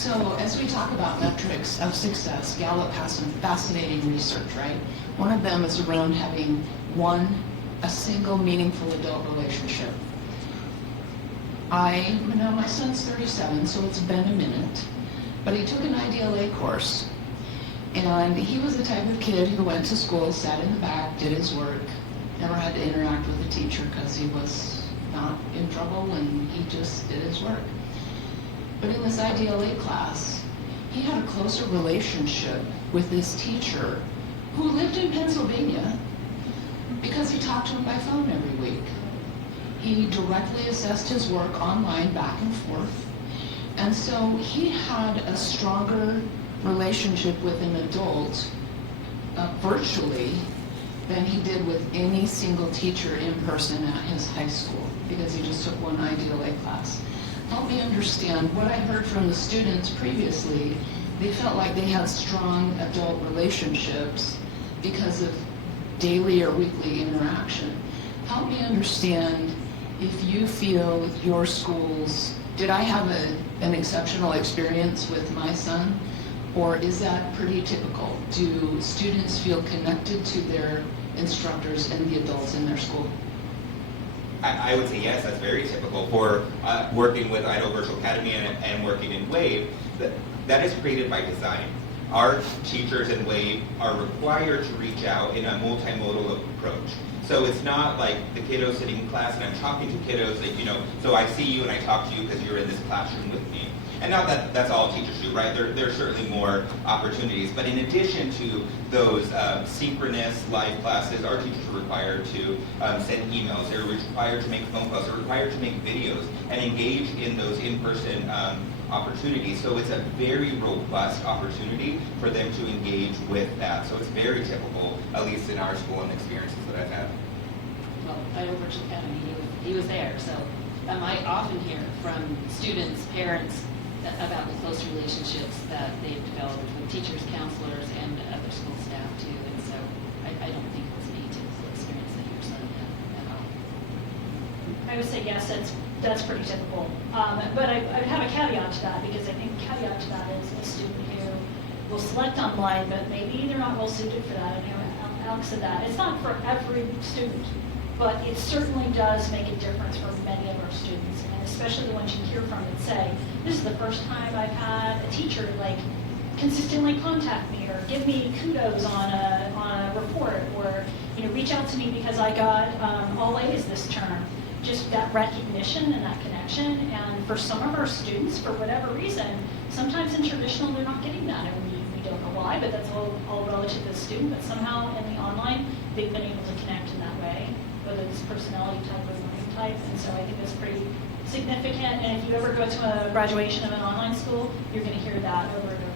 So as we talk about metrics of success, Gallup has some fascinating research, right? One of them is around having a single meaningful adult relationship. Now my son's 37, so it's been a minute, but he took an IDLA course. And he was the type of kid who went to school, sat in the back, did his work, never had to interact with a teacher because he was not in trouble and he just did his work. But in this IDLA class, he had a closer relationship with this teacher who lived in Pennsylvania because he talked to him by phone every week. He directly assessed his work online back and forth. And so he had a stronger relationship with an adult virtually than he did with any single teacher in person at his high school because he just took one IDLA class. Help me understand what I heard from the students previously. They felt like they had strong adult relationships because of daily or weekly interaction. Help me understand if you feel your schools, did I have an exceptional experience with my son? Or is that pretty typical? Do students feel connected to their instructors and the adults in their school? I would say yes, that's very typical. For working with Idaho Virtual Academy and working in WAVE, that is created by design. Our teachers in WAVE are required to reach out in a multimodal approach. So it's not like the kiddos sitting in class and I'm talking to kiddos, like, so I see you and I talk to you because you're in this classroom with me. And not that that's all teachers do, right? There are certainly more opportunities. But in addition to those synchronous live classes, our teachers are required to send emails. They're required to make phone calls. They're required to make videos and engage in those in-person opportunities. So it's a very robust opportunity for them to engage with that. So it's very typical, at least in our school and experiences that I've had. Well, Idaho Virtual Academy, he was there. So I often hear from students, parents, about the close relationships that they've developed with teachers, counselors, and other school staff too. And so I don't think it was any typical experience that your son had at all. I would say yes, that's pretty typical. But I have a caveat to that because I think the caveat to that is a student who will select online, but maybe they're not well suited for that. And Alex said that. It's not for every student, but it certainly does make a difference for many of our students, and especially the ones you hear from and say, this is the first time I've had a teacher consistently contact me or give me kudos on a report or reach out to me because I got all A's this term. Just that recognition and that connection. And for some of our students, for whatever reason, sometimes in traditional they're not getting that, and we don't know why, but that's all relative to the student. But somehow in the online, they've been able to connect in that way, whether it's personality type or learning type. And so I think that's pretty significant. And if you ever go to a graduation of an online school, you're going to hear that over and over